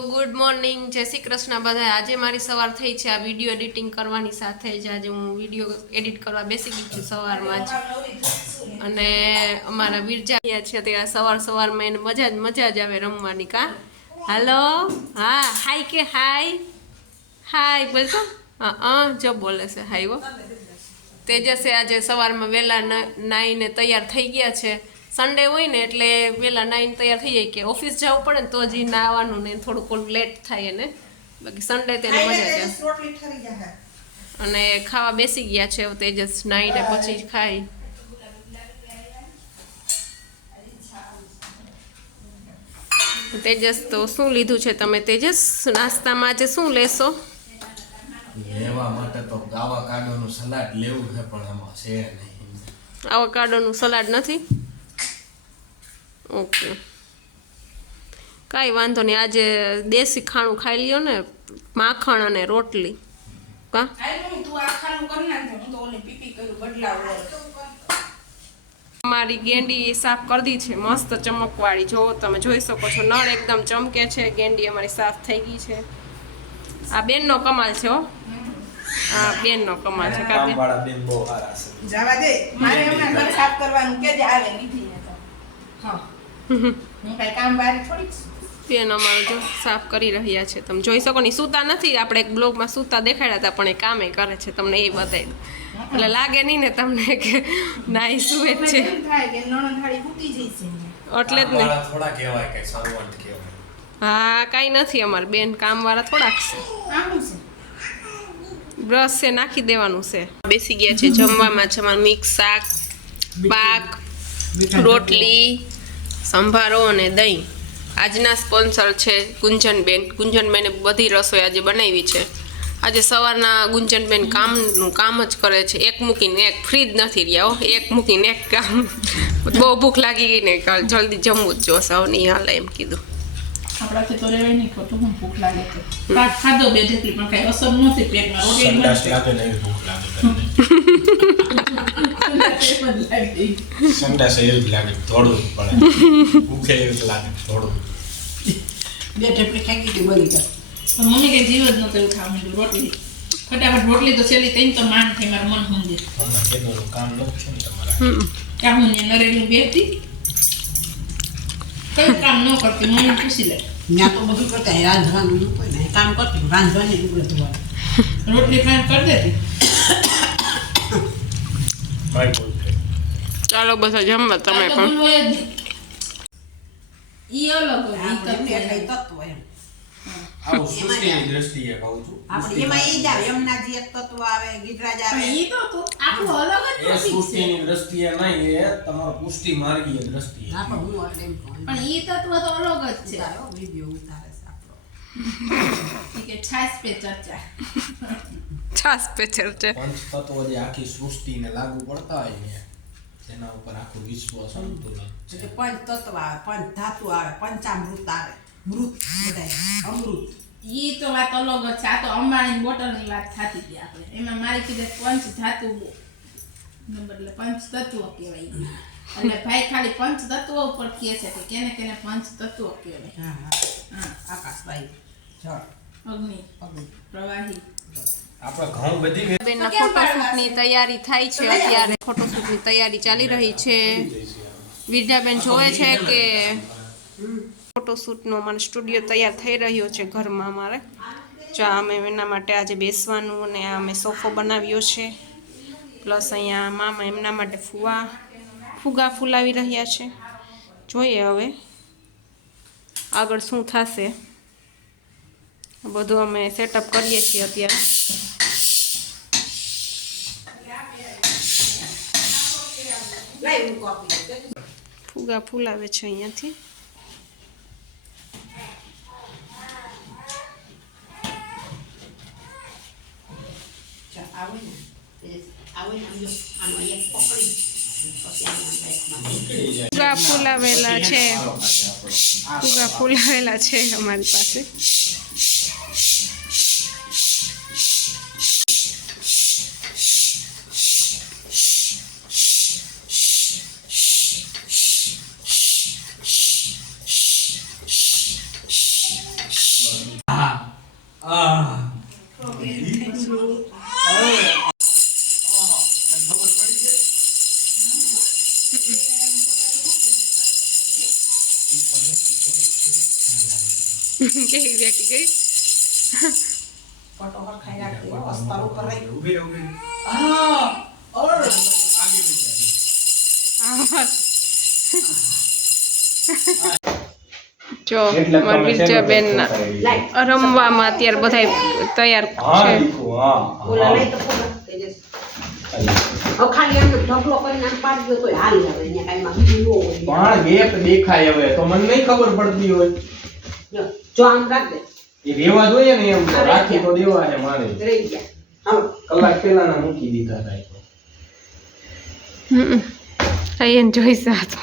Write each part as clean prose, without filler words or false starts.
Good morning, જય શ્રી કૃષ્ણ બધા। આજે મારી સવાર થઈ છે આ વિડીયો એડિટિંગ કરવાની સાથે જ આજે હું વિડીયો એડિટ કરવા બેસી ગઈ છું સવારમાં જ। અને અમારા વીરજા છે ત્યાં સવારમાં એને મજા જ આવે રમવાની। કા હાલો, હા હાય કે હાય બોલતો, હા જો બોલે છે હાય। હો તેજસે આજે સવારમાં વહેલા નાઈને તૈયાર થઈ ગયા છે। સન્ડે હોય ને એટલે વહેલા નાઈને તૈયાર થઈ જાય કે ઓફિસ જવું પડે ને તો જ નાવાનું ને થોડુંક લેટ થાય એને, બાકી સન્ડે તેને મજા જ આવે। અને ખાવા બેસી ગયા છે તેજસ નાઈને પછી ખાઈ। તેજસ તો શું લીધું છે તમે તેજસ નાસ્તામાં આજે શું લેશો? લેવા માટે તો આવાકાડોનું સલાડ લેવું છે પણ એમાં છે નહીં। આવાકાડોનું સલાડ નથી? ઓકે કાંઈ વાંધો નહીં, આજે દેશી ખાણું ખાઈ લ્યો ને, માખણ અને રોટલી। કા અમારી ગેંડી સાફ કરી દી છે મસ્ત ચમકવાળી, જો તમે જોઈ શકો છો નળ એકદમ ચમકે છે। ગેંડી અમારી સાફ થઈ ગઈ છે। આ બેનનો કમાલ છે। હો હા બેનનો કમાલ છે। કામવાળા બેન બહુ સારા છે। જવા દે, મારે હમણાં ઘર સાફ કરવાનું કે જ આવે નીકળી તો હા હું કઈ કામ વાળી થોડીક બેન અમારે જો સાફ કરી રહ્યા છે, તમે જોઈ શકો ને। સૂતા નથી, આપણે એક બ્લોગમાં સૂતા દેખાડ્યા હતા પણ એ કામે કરે છે, તમને એ બતાવી દઉં એટલે લાગે નહીં ને તમને કે ના એ સુવે જ છે। થાય કે નણંદ થાળી ફૂટી જઈશે એટલે જ ને, કામવાળા થોડા કહેવાય કે સાવંત કહેવાય। હા કાંઈ નથી, અમારે બેન કામવાળા થોડાક છે। આવું છે બ્રશ છે નાખી દેવાનું છે। બેસી ગયા છે જમવામાં છે અમારું મિક્સ શાક, પાક, રોટલી, સંભારો અને દહીં। આજના સ્પોન્સર છે ગુંજનબેન। ગુંજનબેને બધી રસોઈ આજે બનાવી છે। આજે સવારના ગુંજનબેન કામનું કામ જ કરે છે, એક મૂકીને એક, ફ્રી જ નથી રહ્યા। હો એક મૂકીને એક કામ, બહુ ભૂખ લાગી ગઈ ને જલ્દી જમવું જ જોશે, હવે નહીં હાલે એમ કીધું। આપણાથી તો રહેવાય નહીં, ખોટું હું ભૂખ લાગે છે પાક ખાધો બે જેટલી પણ કઈ અસર નથી પેટમાં રોટી સંડાસ લાગે ને એવી ભૂખ લાગે સંડાસ એવી જ લાગે, થોડું જ પડે ભૂખે એવી જ લાગે થોડું। બે ઠેપલી ખાઈ ગઈ બની ગયા, મમ્મી કઈ જીવ જ નતો એવું ખાવા માંડ્યું। રોટલી ફટાફટ રોટલી તો છેલ્લી તઈ તો માંડ થઈ મારું મન સમજે હમણાં કીધું કામ નથી છે ને તમારા હમ ક્યાં હું ને નરેલી બેહતી કઈ કામ ન કરતી, મને પૂછી લે ત્યાં તો બધું કરતા રાંધવાનું ન કોઈ નહીં કામ કરતું, રાંધવાની બધું ધોવાનું રોટલી ખાઈને કરી દેતી। મારી ભૂલ થઈ। ચાલો બધા જમવા તમે પણ। ઈ અલગ હોય, ઈ આપણે તત્વ એમને કઈ તત્વ એમ આવું સૃષ્ટિની દ્રષ્ટિએ કહું છું। આપણે એમાં એ જ આવે, એમના જે એક તત્વ આવે, ગિજરાજ આવે પણ ઈ તો આખું અલગ જ એ topic છે સૃષ્ટિની દ્રષ્ટિએ નહીં, એ તમારો પુષ્ટિ માર્ગીય દ્રષ્ટિએ। ના પણ હું એટલે એમ કહું પણ ઈ તત્વ તો અલગ જ છે ઉતારો વિડિયો ઉતારે છે આપણો ઈ કે છાસ પે ચર્ચા છાસ પે ચર્ચા। પંચ તત્વો જે આખી સૃષ્ટિને લાગુ પડતા હોય ને તેના ઉપર આખું વિશ્વ સંતુલન છે। એટલે પંચ તત્વ આવે, પંચ ધાતુ આવે, પંચામૃત આવે, મૃત બધાય અમૃત ઈ તો વાત અલગ જ છે। આ તો અંબાણી બોટલની વાત થતી હતી આપણે, એમાં મારી કીધે પંચ ધાતુ ને બદલે પંચ તત્વ કહેવાય ઈ। એટલે ભાઈ ખાલી પંચ તત્વ ઉપર કહે છે કે કેને કેને પંચ તત્વ કહેવાય। હા હા હા આકાશ વાયુ જળ અગ્નિ અગ્નિ પ્રવાહી આપણે ઘઉં બધી બેનના ફોટોશૂટની તૈયારી થાય છે, અત્યારે ફોટોશૂટની તૈયારી ચાલી રહી છે। વિરજાબેન જોવે છે કે ફોટોશૂટનો અમારો સ્ટુડિયો તૈયાર થઈ રહ્યો છે ઘરમાં અમારે। જો અમે એના માટે આજે બેસવાનું અને અમે સોફો બનાવ્યો છે, પ્લસ અહીંયા મામા એમના માટે ફુગા ફૂલાવી રહ્યા છે। જોઈએ હવે આગળ શું થશે, બધું અમે સેટઅપ કરીએ છીએ અત્યારે। ફુગા ફૂલાવે છે અહીંયાથી। આવે ને આવે ને આનો એક પકડી પછી આમાં ફુગા ફૂલાવેલા છે, ફુગા ફૂલાવેલા છે અમારી પાસે। કેવી બેઠી ગઈ ફટોફટ ખાઈ રાખજો અસ્તર ઉપર રહી ઊભી રહે, ઊભી રહે. આ, ઓર. આગે વહી ગયા. જો મારા વિરજાબેન રમવામાં અત્યારે બધા તૈયાર હા, છે દીકુ, હા, ઓલા હા. લઈ તો ખબર તેજસ હવે ખાલી આમ ઢગલો કરીને આમ પાડી દો તોય હાલી આવે અહીંયા કાંઈ માં બીજું ન હોય પણ ગેપ દેખાય હવે તો મને નહીં ખબર પડતી હોય. જો આમ રાખ દે એ રેવા જોઈએ ને એમ તો રાખી તો દેવા છે મારે. રહી ગયા હા કલાક પહેલાના મૂકી દીધા હતા એ તો. અહીંયા જોઈશ આ તો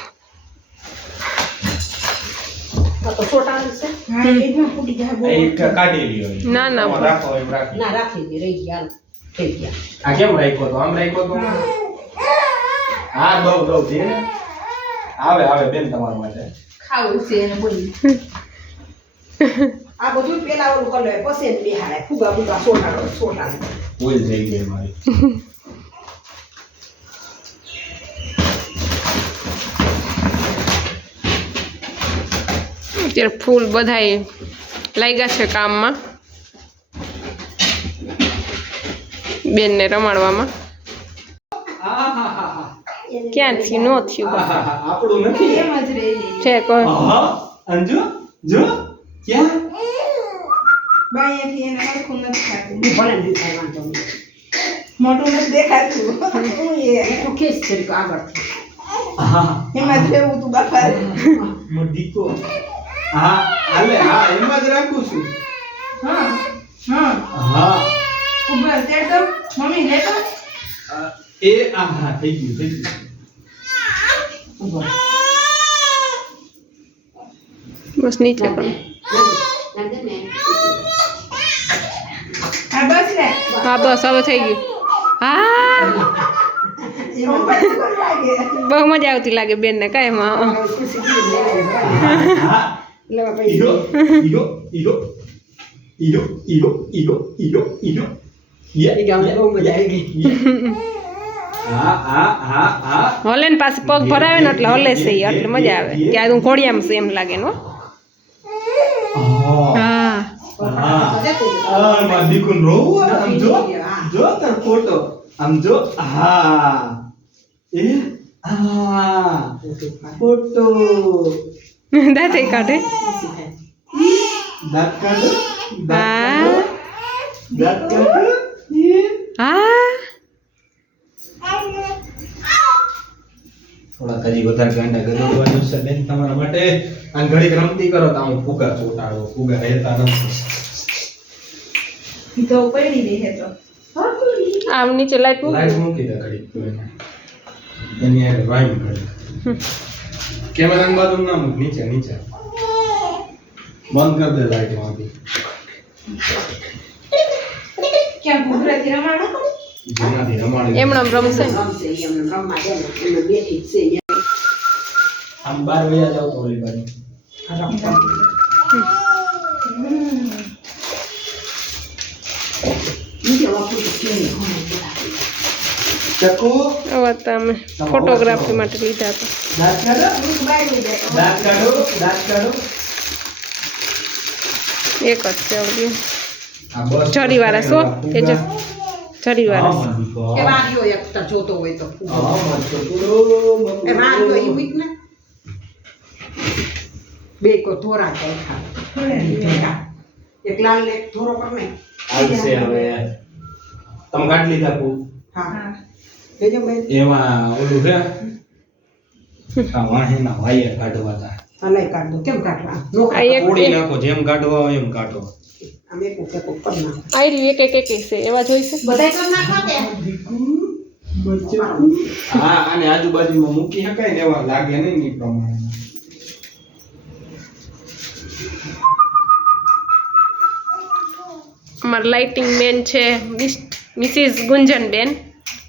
તો છોટા છે હા એ જ ફૂટી જાય બહુ એ કાઢી લ્યો એ. ના, ના, આમાં રાખો એમ રાખી. ના રાખી દે રહી ગયા હાલો. થઈ ગયા આ કેમ રાખ્યો તો આમ રાખ્યો તો હા દઉં છે ને આવે બેન તમારા માટે. ખાવું છે એને બોલી આ બધું પેલા ઓલું કરી લે પછી એને બેહાડે ફુગા ફુગા છોટા ભૂલ થઈ ગઈ મારી. અત્યારે ફૂલ બધાય લાગ્યા છે કામમાં બેનને રમાડવામાં ક્યાંથી નો થયું આપણું નથી એમ જ રહી છે કોઈ આહા, અંજુ જો ક્યાં બાયાથી એને હરખું નથી ખાતું ભલે ને દેખાય વાંધો નહીં મોટું નથી દેખાતું હું એ એટલું ખેંચ તરીકે આગળ હા એમાં જ રહેવું તું બાપા મો દીકો હા હાલે હા એમાં જ રાખું છું હા હા હા ઉભા તેડ દો મમ્મી લે તો એ આહા થઈ ગયું ઉભો બસ નીચે કરો હા બસ લે હા બસ હવે થઈ ગયું હા એમાં પાછું કોણ લાગે બહુ મજા આવતી લાગે બેનને કાંઈ એમાં હા લેવા ભાઈ ઈયો ઈયો ઈયો ઈયો ઈયો ઈયો ઈયો એ ગામને બહુ મજા આવી ગઈ હા હલે ને પાસે પગ ભરાવે ને એટલે હલે છે ઈ, એટલે મજા આવે ત્યાં હું ઘોડિયામાં છું એમ લાગે ને હો. હા માં દીકુન રોવું આમ જો તાર ફોટો આમ જો હા એ હા ફોટો દાંતે કાઢે દાંત કાઢો હા દાંત કાઢો હા થોડા હજી વધારે ગાંડા ગરડવાનું છે બેન તમારા માટે આ ઘડીક રમતી કરો તો આમ ફુગા ચોટાડો ફુગા રહેતા નથી તો પડી રહે તો આમ નીચે લાઈટ લાઈટ મૂકી મૂકી દે ઘડીક તો એની આ વાઈન ઘડીક કેમેરાની બાજુ ના મૂક નીચે બંધ કર દે લાઈટ માંથી ક્યાં ઘૂઘરાથી રમાડો જેનાથી રમાડી એમણે રમશે ને. રમશે એમને રમવા દે ને એમને બેઠી જ છે આમ બાર વયા જાવ તો ઓલી બાજુ રમવા નીચે વાપરું તો છે ને ચકુ હવે તમે ફોટોગ્રાફી માટે લીધા હતા દાંત કાઢો દાંત કાઢો દાંત કાઢો એક જ છે હવે આ બસ જરીવાળા શો તે જો જરીવાળા એ વાગ્યો એક તો જોતો હોય તો હા મત ચકુ એ વાગ્યો ઈ વીક ને બે કો થોરા દેખા એક લાલ ને એક થોરો પર ને આવશે હવે તમે કાઢ લીધા પુ હા જોજો બેન એમાં ઓલું છે આ વાહેના વાયર કાઢવા તા અલે કાઢ દો કેમ કાઢવા નો આ એક તોડી નાખો જેમ કાઢવા હોય એમ કાઢો અમે કો કે કો પર ના આઈ રહ્યું એક છે એવા જોઈશે બધાય કર નાખવા કે હા આને આજુબાજુમાં મૂકી શકાય ને એવા લાગે નહીં એ પ્રમાણે અમારા લાઇટિંગ મેન છે મિસિસ ગુંજનબેન,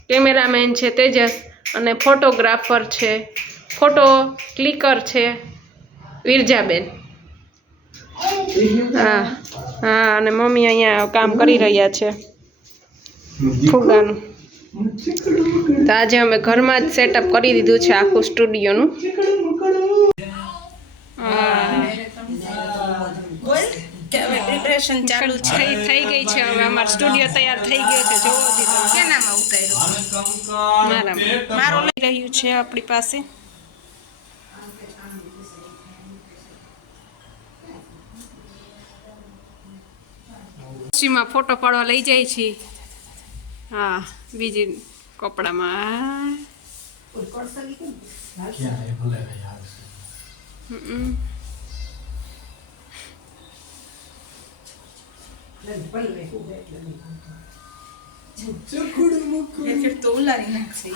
કેમેરામેન છે તેજસ, અને ફોટોગ્રાફર છે ફોટો ક્લિકર છે વિરજાબેન. હા હા અને મમ્મી અહીંયા કામ કરી રહ્યા છે ફુગાનું. તો આજે અમે ઘરમાં જ સેટઅપ કરી દીધું છે આખું સ્ટુડિયોનું. પ્રિપરેશન ચાલુ છે. થઈ ગઈ છે હવે અમારો સ્ટુડિયો તૈયાર થઈ ગયો છે. જોવો દીધો કેનામાં ઉતાર્યું? મારું લઈ રહ્યું છે આપણી પાસે. માં ફોટો પાડવા લઈ જાય છે. હા બીજી કપડામાં. फिर तो उलारी नाखશે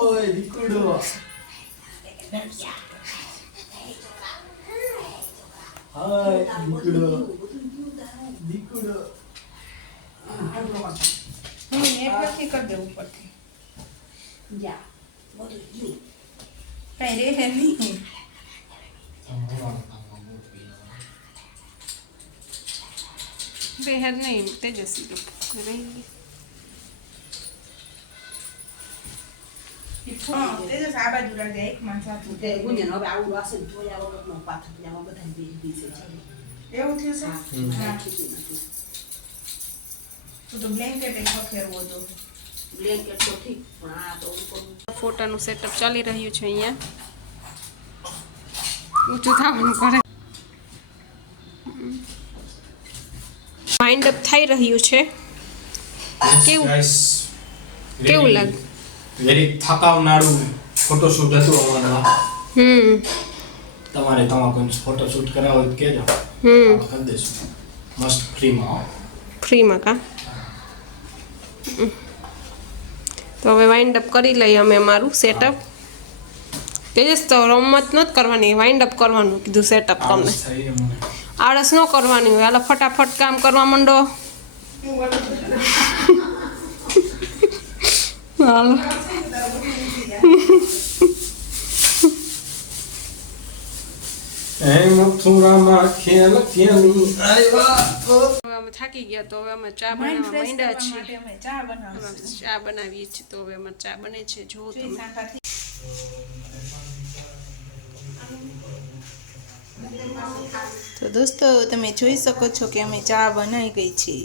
ઓય દીકુડો હાય દીકુડો હું એ પરથી કરી દઉં ઉપરથી જા બધું ગયું. કઈ રહે નહીં. બેહદ નહીં તેજસ્વી રહી હા તેજસ આ બાજુ રાખજે એક માં સાચું તે ગુંજન હવે આવું વાસણ જોયા વગરનો પાછો જાવા બધા બેસી છે. એવું થયું છે. હા ખીચી નથી. તો બ્લેન્કેટ એક ફેરવો દો. બ્લેન્કેટ તો ઠીક પણ આ તો ઉપર ફોટાનું સેટઅપ ચાલી રહ્યું છે અહીંયા. ઊંચું થવાનું કરે. વાઇન્ડ અપ થઈ રહ્યું છે. કેવું લાગે? વેરી થકાવનારું ફોટોશૂટ હતું અમારા. તમારે કોઈ ફોટોશૂટ કરાવો હોય તો કહેજો, કરી દઈશું મસ્ત ફ્રીમાં. ફ્રીમાં કા? તો હવે વાઇન્ડ અપ કરી લઈએ અમે અમારું સેટઅપ. તેજસ તો રમત નથી કરવાની, વાઇન્ડ અપ કરવાનું કીધું સેટઅપ તમને. આળસ ન કરવાની હોય, હાલો ફટાફટ કામ કરવા માંડો. હાલો હવે અમે થાકી ગયા તો હવે અમે ચા બનાવવા માંડ્યા છીએ. ચા બનાવીએ છીએ તો હવે અમે ચા બને છે જો તમે. તો દોસ્તો તમે જોઈ શકો છો કે અમે ચા બનાવી ગઈ છે.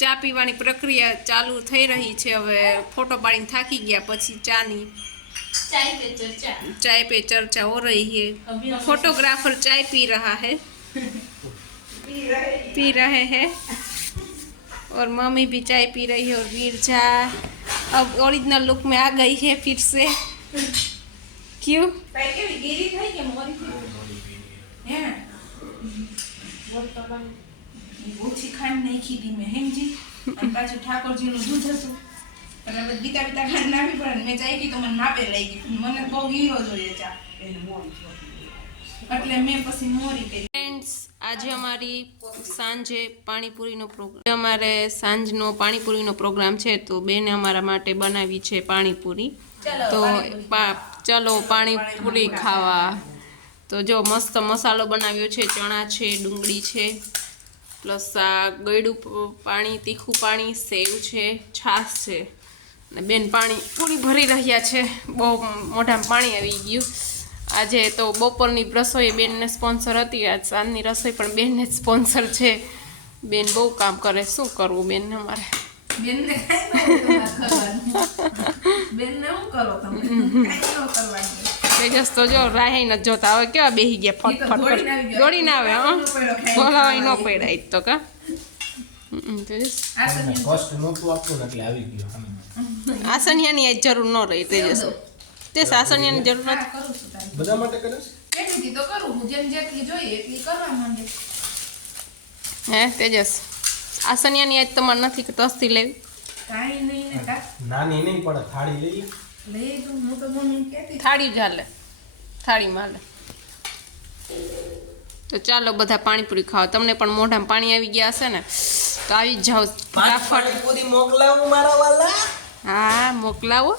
ચા પીવાની પ્રક્રિયા ચાલુ થઈ રહી છે. હવે ફોટો પાડીને થાકી ગયા પછી ચાની चाय पे चर्चा हो रही है. फोटोग्राफर चाय पी रहा है, पी रहे हैं और मम्मी भी चाय पी रही है और वीरजा अब ओरिजिनल लुक में आ गई है फिर से. क्यों? ઓછી ખાંડ નાખી દી મેં હેમજી અને પાછું ઠાકોરજીનું દૂધ હતું એટલે હવે બીતા બીતા ખાંડ નાખવી પડે. મેં ચાઈ પી તો મને માપે લઈ ગઈ. મને બહુ ગીરો જોઈએ ચા એટલે મેં પછી મોરી કરી. ફ્રેન્ડ્સ આજે અમારી સાંજે પાણીપુરીનો પ્રોગ્રામ, અમારે સાંજનો પાણીપુરીનો પ્રોગ્રામ છે તો બેને અમારા માટે બનાવી છે પાણીપુરી. તો ચલો પાણીપુરી ખાવા. તો જો મસ્ત મસાલો બનાવ્યો છે, ચણા છે, ડુંગળી છે, પ્લસ આ ગળ્યું પાણી, તીખું પાણી, સેવ છે, છાશ છે અને બેન પાણી પૂરી ભરી રહ્યા છે. બહુ મોઢામાં પાણી આવી ગયું. આજે તો બપોરની રસોઈ બેનને સ્પોન્સર હતી, આજ સાંજની રસોઈ પણ બેનને જ સ્પોન્સર છે. બેન બહુ કામ કરે, શું કરવું બેનને અમારે. બેનને બેનને શું કરો તમે? તેજસ તો જો રાહે ન જોતા હવે કેવા બેહી ગયા ફટફટ દોડીને આવે. હા બોલાવાય ન પડ્યા ઈ તો કા. તેજસ આસનિયાની આજ જરૂર ન રહી. તેજસ તે આસનિયાની જરૂર નથી. બધા માટે કરે એટલી તો કરું હું, જેમ જેટલી જોઈએ એટલી કરવા માંડે. હે તેજસ આસનિયાની આજ તમારે નથી કે તસ્તી લેવી? કાંઈ નહીં ને કા નાની નહીં પડે, થાળી લઈએ. લઈ દઉં હું તો મમ્મી કહેતી. થાળી જ હાલે, થાળીમાં હાલે. તો ચાલો બધા પાણીપુરી ખાવા. તમને પણ મોઢામાં પાણી આવી ગયા હશે ને તો આવી જ જાઓ ફટાફટ. પૂરી મોકલાવું મારા વાલા. હા મોકલાવો.